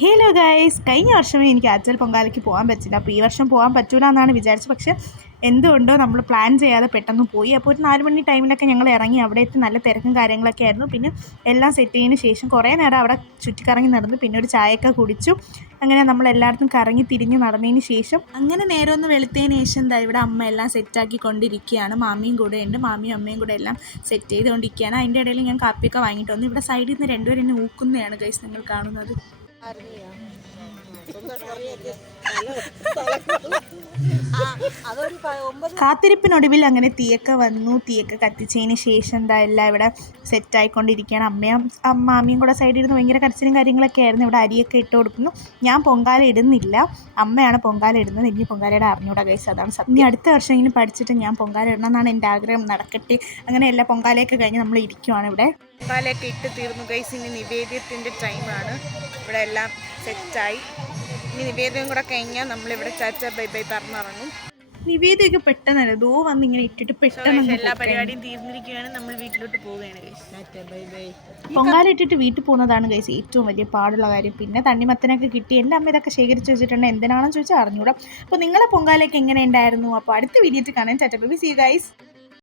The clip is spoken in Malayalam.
ഹലോ ഗൈസ്, കഴിഞ്ഞ വർഷമേ എനിക്ക് ആച്ചൽ പൊങ്കാലയ്ക്ക് പോകാൻ പറ്റില്ല. അപ്പോൾ ഈ വർഷം പോകാൻ പറ്റൂല എന്നാണ് വിചാരിച്ചത്. പക്ഷേ എന്തുകൊണ്ടോ നമ്മൾ പ്ലാൻ ചെയ്യാതെ പെട്ടെന്ന് പോയി. അപ്പോൾ ഒരു 4 മണി ടൈമിലൊക്കെ ഞങ്ങൾ ഇറങ്ങി. അവിടെ എത്തി നല്ല തിരക്കും കാര്യങ്ങളൊക്കെ ആയിരുന്നു. പിന്നെ എല്ലാം സെറ്റ് ചെയ്തതിന് ശേഷം കുറേ നേരം അവിടെ ചുറ്റിക്കറങ്ങി നടന്നു. പിന്നെ ഒരു ചായയൊക്കെ കുടിച്ചു. അങ്ങനെ നമ്മൾ എല്ലായിടത്തും കറങ്ങി തിരിഞ്ഞ് നടന്നതിന് ശേഷം അങ്ങനെ നേരെ ഒന്ന് വെളുത്തതിന് ശേഷം എന്താ ഇവിടെ അമ്മ എല്ലാം സെറ്റാക്കി കൊണ്ടിരിക്കുകയാണ്. മാമിയും കൂടെ ഉണ്ട്. മാമിയും അമ്മയും കൂടെ എല്ലാം സെറ്റ് ചെയ്തുകൊണ്ടിരിക്കുകയാണ്. അതിൻ്റെ ഇടയിൽ ഞാൻ കാപ്പിയൊക്കെ വാങ്ങിയിട്ട് വന്നു. ഇവിടെ സൈഡിൽ നിന്ന് രണ്ടുപേരും എന്നെ ഊക്കുന്നതാണ് ഗൈസ് നിങ്ങൾ കാണുന്നത്. കാത്തിരിപ്പിനൊടുവിൽ അങ്ങനെ തീയൊക്കെ വന്നു. തീയൊക്കെ കത്തിച്ചതിന് ശേഷം എന്താ എല്ലാം ഇവിടെ സെറ്റായിക്കൊണ്ടിരിക്കുകയാണ്. മാമിയും കൂടെ സൈഡിൽ ഇരുന്ന് ഭയങ്കര കരച്ചിലും കാര്യങ്ങളൊക്കെ ആയിരുന്നു. ഇവിടെ അരിയൊക്കെ ഇട്ട് കൊടുക്കുന്നു. ഞാൻ പൊങ്കാല ഇടുന്നില്ല, അമ്മയാണ് പൊങ്കാല ഇടുന്നത്. എനിക്ക് പൊങ്കാലയുടെ അറിഞ്ഞൂടാ ഗൈസ്, അതാണ് സത്യം. ഇനി അടുത്ത വർഷം ഇങ്ങനെ പഠിച്ചിട്ട് ഞാൻ പൊങ്കാല ഇടണം എന്നാണ് എൻ്റെ ആഗ്രഹം. നടക്കട്ടെ. അങ്ങനെ എല്ലാ പൊങ്കാലയൊക്കെ കഴിഞ്ഞ് നമ്മൾ ഇരിക്കുവാണ്. ഇവിടെ പൊങ്കാലയൊക്കെ ഇട്ട് തീർന്നു ഗൈസ്. ഇനി നിവേദ്യത്തിൻ്റെ ടൈമാണ്. ഇവിടെ എല്ലാം സെറ്റായി. ഇനി നിവേദ്യം കൂടെ കഴിഞ്ഞാൽ നമ്മളിവിടെ ചാച്ച ബൈ ബൈ പറഞ്ഞിറങ്ങും. നിവേദ്യമൊക്കെ പെട്ടെന്നല്ല ദോ വന്ന് ഇങ്ങനെ ഇട്ടിട്ട് പെട്ടെന്ന് എല്ലാ പരിപാടിയും തീർന്നിരിക്കുകയാണ്. നമ്മൾ വീട്ടിലോട്ട് പോവുകയാണ് ഗൈസ്. പൊങ്കാല ഇട്ടിട്ട് വീട്ടിൽ പോകുന്നതാണ് ഗൈസ് ഏറ്റവും വലിയ പാടുള്ള കാര്യം. പിന്നെ തണ്ണിമത്തനൊക്കെ കിട്ടി. എൻ്റെ അമ്മ ഇതൊക്കെ ശേഖരിച്ച് വെച്ചിട്ടുണ്ട്. എന്തിനാണെന്ന് ചോദിച്ചാൽ അറിഞ്ഞൂടാ. അപ്പോൾ നിങ്ങളെ പൊങ്കാലയൊക്കെ എങ്ങനെ ഉണ്ടായിരുന്നു? അപ്പോൾ അടുത്ത വീഡിയോയിൽ കാണാൻ. ടാറ്റ bye bye, see you guys.